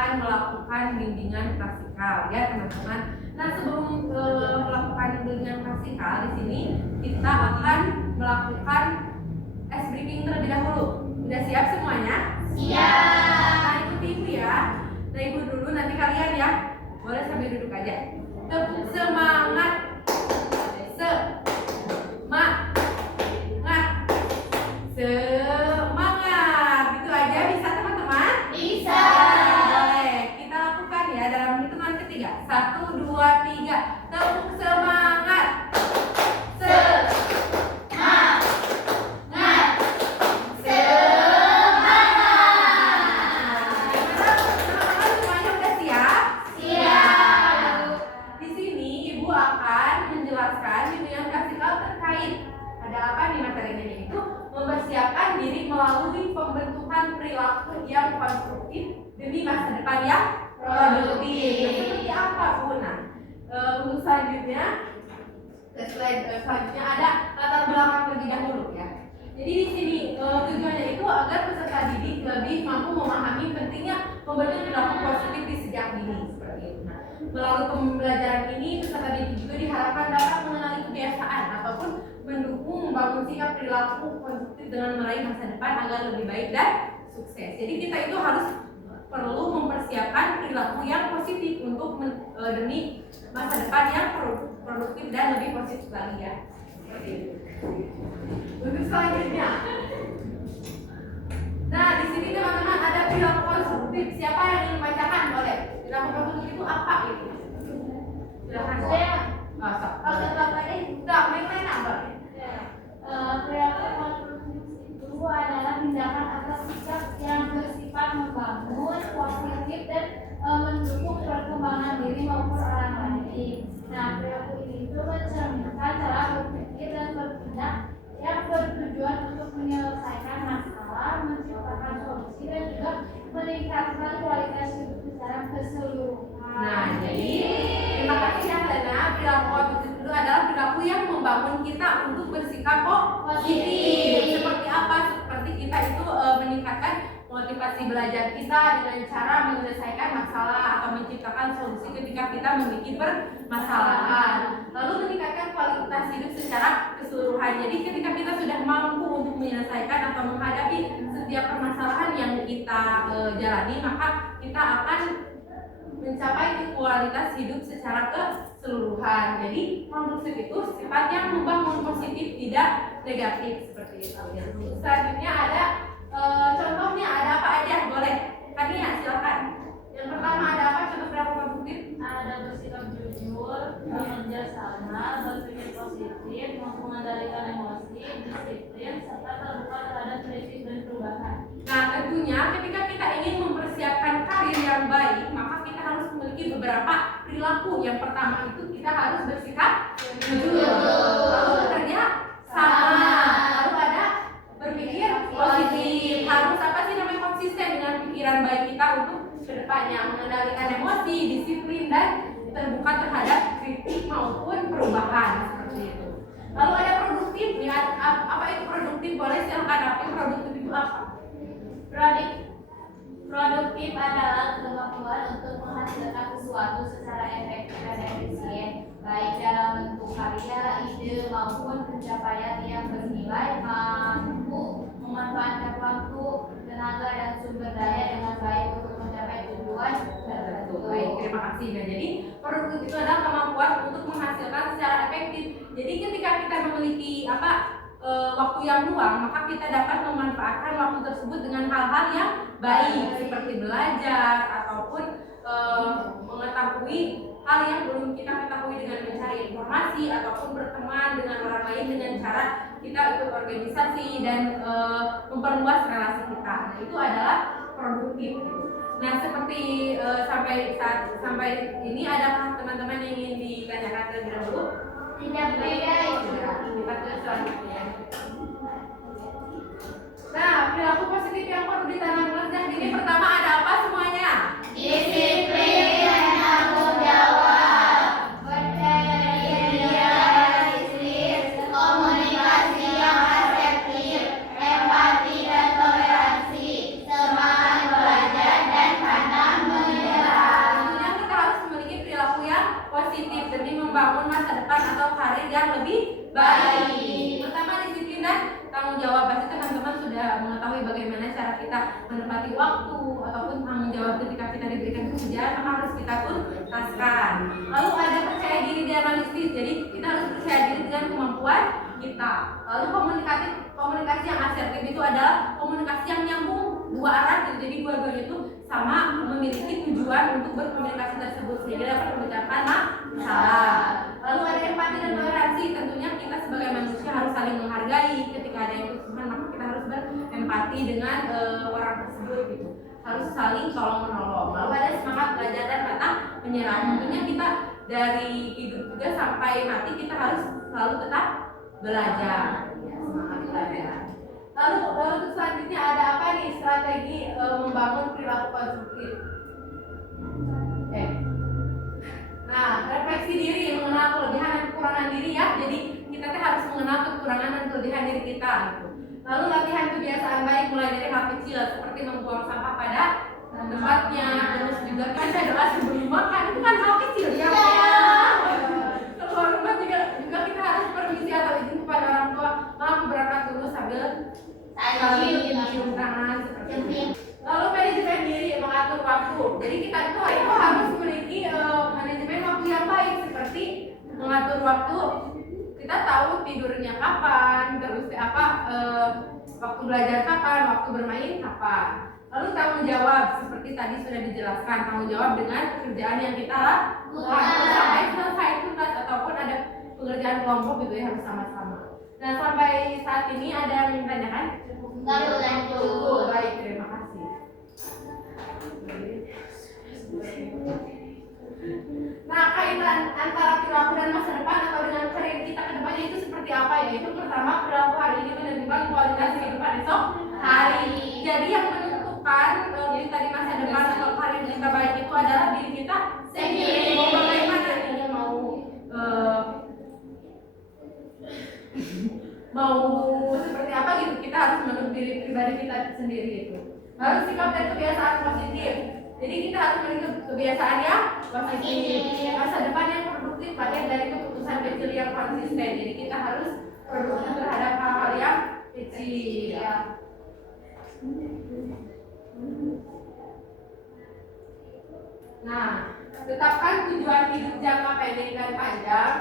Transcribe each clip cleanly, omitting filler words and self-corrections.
akan melakukan bimbingan praktikal ya teman-teman. Nah sebelum melakukan bimbingan praktikal di sini kita akan melakukan ice breaking terlebih dahulu. Sudah siap semuanya? Siap. Nah ikuti ibu ya. Nah ibu dulu nanti kalian ya. Boleh sambil duduk aja. Tepuk semangat. Semangat. Gitu aja bisa teman-teman? Bisa. Boleh. Kita lakukan ya dalam hitungan ketiga. 1, 2, 3. Tepuk semangat. Semangat. Semuanya udah siap? Siap. Di sini ibu akan menjelaskan bimbingan praktikal terkait ada apa nih materinya, yaitu mempersiapkan diri melalui pembentukan perilaku yang konstruktif demi masa depan yang produktif. Seperti apa Bu? Nah, untuk selanjutnya slide selanjutnya ada latar belakang terlebih dahulu ya. Jadi di sini tujuannya itu agar peserta didik lebih mampu memahami pentingnya membentuk perilaku positif di sejak dini seperti itu. Nah, melalui pembelajaran ini peserta didik juga diharapkan dapat mengenali kebiasaan ataupun mendukung membangun sikap perilaku konstruktif dengan meraih masa depan agar lebih baik dan sukses. Jadi kita itu harus perlu mempersiapkan perilaku yang positif untuk demi masa depan yang produktif dan lebih positif lagi ya. Seperti itu. Untuk selanjutnya, nah di sini teman-teman ada perilaku konstruktif. Siapa yang ingin bacakan? Boleh. Perilaku konstruktif itu apa itu? Silakan. Saya Kalau Bapak ini enggak main-main apa? perilaku konstruktif itu adalah tindakan atau sikap yang bersifat membangun, positif dan mendukung perkembangan diri maupun orang lain. Nah, perilaku ini itu mencerminkan cara berpikir dan bertindak yang bertujuan untuk menyelesaikan masalah, menciptakan solusi dan juga meningkatkan kualitas hidup secara keseluruhan. Nah, jadi terima kasih ya Lena. Perilaku konstruktif itu adalah perilaku yang membangun kita untuk bersikap positif. Seperti apa? Seperti kita itu meningkatkan motivasi belajar kita dengan cara menyelesaikan masalah atau menciptakan solusi ketika kita memiliki permasalahan. Lalu meningkatkan kualitas hidup secara keseluruhan. Jadi ketika kita sudah mampu untuk menyelesaikan atau menghadapi setiap permasalahan yang kita jalani, maka kita akan mencapai kualitas hidup secara keseluruhan. Jadi konstruktif itu sifatnya membangun positif, tidak negatif seperti itu. Selanjutnya ada contohnya, ada apa aja? Boleh. Kania, silakan. Yang pertama ada apa? Contoh perilaku konstruktif? Ada bersikap jujur, bekerja sama, berpikir positif, mampu mengendalikan emosi, disiplin, serta terbuka terhadap kritik dan perubahan. Nah, tentunya ketika kita ingin mempersiapkan karir yang baik, maka kita harus memiliki beberapa perilaku. Yang pertama itu kita harus bersikap jujur, lalu bekerja sama, lalu ada berpikir positif. Harus apa sih namanya, konsisten dengan pikiran baik kita untuk kedepannya, mengendalikan emosi, disiplin dan terbuka terhadap kritik maupun perubahan seperti itu. Lalu ada produktif, ya, apa itu produktif? Boleh silakan. Apa itu produktif itu apa? Produktif adalah kemampuan untuk menghasilkan sesuatu secara efektif dan efisien, baik dalam bentuk karya, ide maupun pencapaian yang bernilai, mampu memanfaatkan waktu, tenaga dan sumber daya dengan baik untuk mencapai tujuan tertentu. Baik, terima kasih. Nah, jadi produktif itu adalah kemampuan untuk menghasilkan secara efektif. Jadi ketika kita memiliki waktu yang luang, maka kita dapat memanfaatkan waktu tersebut dengan hal-hal yang baik, seperti belajar ataupun mengetahui hal yang belum kita ketahui dengan mencari informasi ataupun berteman dengan orang lain dengan cara kita ikut organisasi dan memperluas relasi kita. Nah, itu adalah produktif. Nah, seperti sampai ini adakah teman-teman yang ingin ditanyakan terlebih dahulu? Tidak beda itu. Kita ke selanjutnya. Nah, perilaku positif yang perlu ditanam sejak dini, pertama ada apa semuanya? Disiplin dan tanggung jawab, percaya diri realistis, komunikasi yang asertif, empati dan toleransi, semangat belajar dan pandang mengetahui bagaimana cara kita menempati waktu ataupun tanggung jawab ketika kita diberikan pekerjaan, maka harus kita tuntaskan. Lalu ada percaya diri dan realistis, jadi kita harus percaya diri dengan kemampuan kita. Lalu komunikasi yang asertif itu adalah komunikasi yang nyambung dua arah gitu. Jadi dua-duanya itu sama memiliki tujuan untuk berkomunikasi tersebut sehingga dapat memecahkan masalah. Lalu ada empati dan toleransi, tentunya kita sebagai manusia harus saling menghargai. Ketika ada yang kesusahan maka kita harus berempati dengan orang tersebut gitu. Harus saling tolong menolong. Lalu ada semangat belajar dan pantang menyerah. Tentunya kita dari hidup juga sampai mati kita harus selalu tetap belajar. Ya, semangat belajar. Lalu untuk selanjutnya ada apa nih strategi membangun perilaku konstruktif? Nah, refleksi diri, mengenal kelebihan dan kekurangan diri ya. Jadi kita harus mengenal kekurangan dan kelebihan diri kita gitu. Lalu latihan kebiasaan baik mulai dari hal kecil seperti membuang sampah pada tempatnya, terus juga baca doa sebelum makan, itu kan hal kecil ya. Keluar rumah juga kita harus permisi atau izin kepada orang tua, maaf berangkat dulu sambil cium tangan seperti itu. Lalu manajemen diri, mengatur waktu. Jadi kita itu harus memiliki manajemen waktu yang baik, seperti mengatur waktu. Kita tahu tidurnya kapan, terus waktu belajar kapan, waktu bermain kapan. Lalu tanggung jawab, seperti tadi sudah dijelaskan, tanggung jawab dengan pekerjaan yang kita lakukan sampai selesai tuntas ataupun ada pekerjaan kelompok gitu ya, harus sama-sama. Nah, sampai saat ini ada yang ingin tanyakan? Cukup, baik, terima kasih. Nah, kaitan antara perilaku dan masa depan atau dengan karir kita ke depannya itu seperti apa ya? Itu pertama, perilaku hari ini menentukan kualitas kehidupan esok hari. Jadi yang menentukan kita di masa depan atau karir kita baik itu adalah diri kita sendiri. Mau bagaimana nih mau seperti apa gitu, kita harus menurut diri pribadi kita sendiri itu. Harus sikap dan kebiasaan positif. Jadi kita harus memiliki kebiasaan yang positif, masa depan yang produktif, lahir dari keputusan kecil yang konsisten. Jadi kita harus produktif terhadap hal-hal yang kecil. Nah, tetapkan tujuan hidup jangka pendek dan panjang.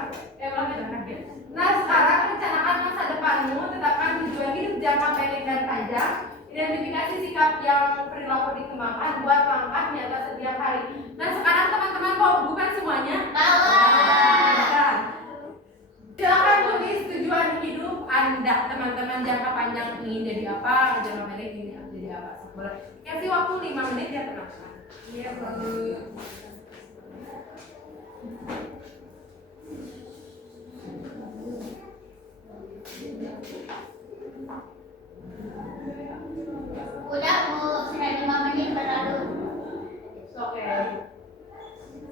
Nah, sekarang rencanakan masa depanmu, tetapkan tujuan hidup jangka pendek dan panjang. Identifikasi sikap yang perilaku dikembangkan, buat langkah nyata setiap hari. Nah, sekarang teman-teman mau bukan semuanya? Silakan tulis tujuan hidup Anda, teman-teman, jangka panjang ingin jadi apa, jangka pendek ingin jadi apa. Boleh kasih waktu 5 menit ya, teman-teman. Iya, bagus. Udah mau sudah 5 menit berlalu. Oke.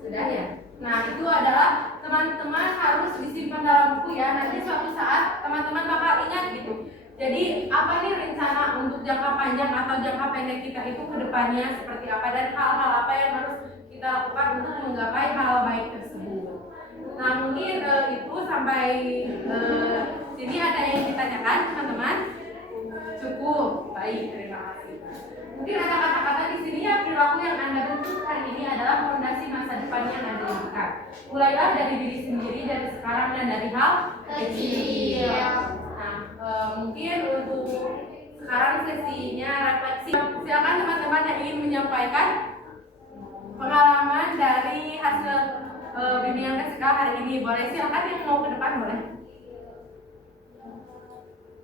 Sudah ya. Nah, itu adalah teman-teman harus disimpan dalam buku ya. Nanti suatu saat teman-teman bakal ingat gitu. Jadi apa nih rencana untuk jangka panjang atau jangka pendek kita itu ke depannya seperti apa dan hal-hal apa yang harus kita lakukan untuk menggapai hal baik tersebut. Nah, mungkin itu sampai sini ada yang ditanyakan teman-teman? Cukup, baik, terima kasih. Mungkin ada kata-kata di sini ya, perilaku yang Anda bentuk hari ini adalah fondasi masa depan yang Anda inginkan. Mulailah dari diri sendiri dari sekarang dan dari hal kecil. Nah, mungkin untuk sekarang sesinya refleksi. Silakan teman-teman yang ingin menyampaikan pengalaman dari hasil bimbingan KSK hari ini. Boleh silakan yang mau ke depan boleh.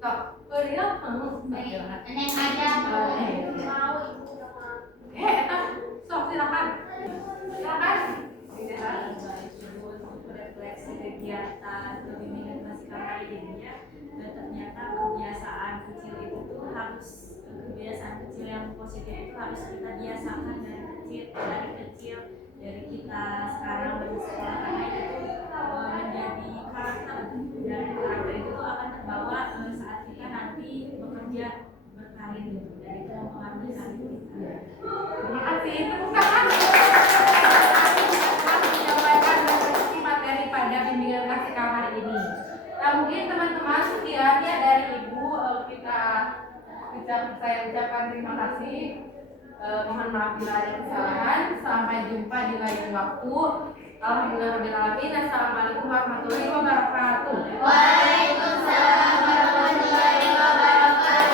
Sok, beliau mau. Neng aja mau Sok silakan. Silakan. Refleksi kegiatan bimbingan KSK hari ini ya. Dan ternyata kebiasaan kecil itu tuh harus kebiasaan kecil yang positif itu harus kita biasakan dari kecil dari kita sekarang bersekolah, karena itu menjadi karakter, dan karakter itu akan terbawa saat kita nanti bekerja berkarir gitu, dan itu mempengaruhi karir kita. Terima kasih. Tepuk tangan. Menyampaikan refleksi materi pada bimbingan KSK hari ini. Nah, mungkin teman-teman sekian ya dari Ibu kita saya ucapkan terima kasih. Mohon maaf bila ada kesalahan. Sampai jumpa di lain waktu. Alhamdulillahirobbilalamin. Assalamualaikum warahmatullahi wabarakatuh. Waalaikumsalam warahmatullahi wabarakatuh.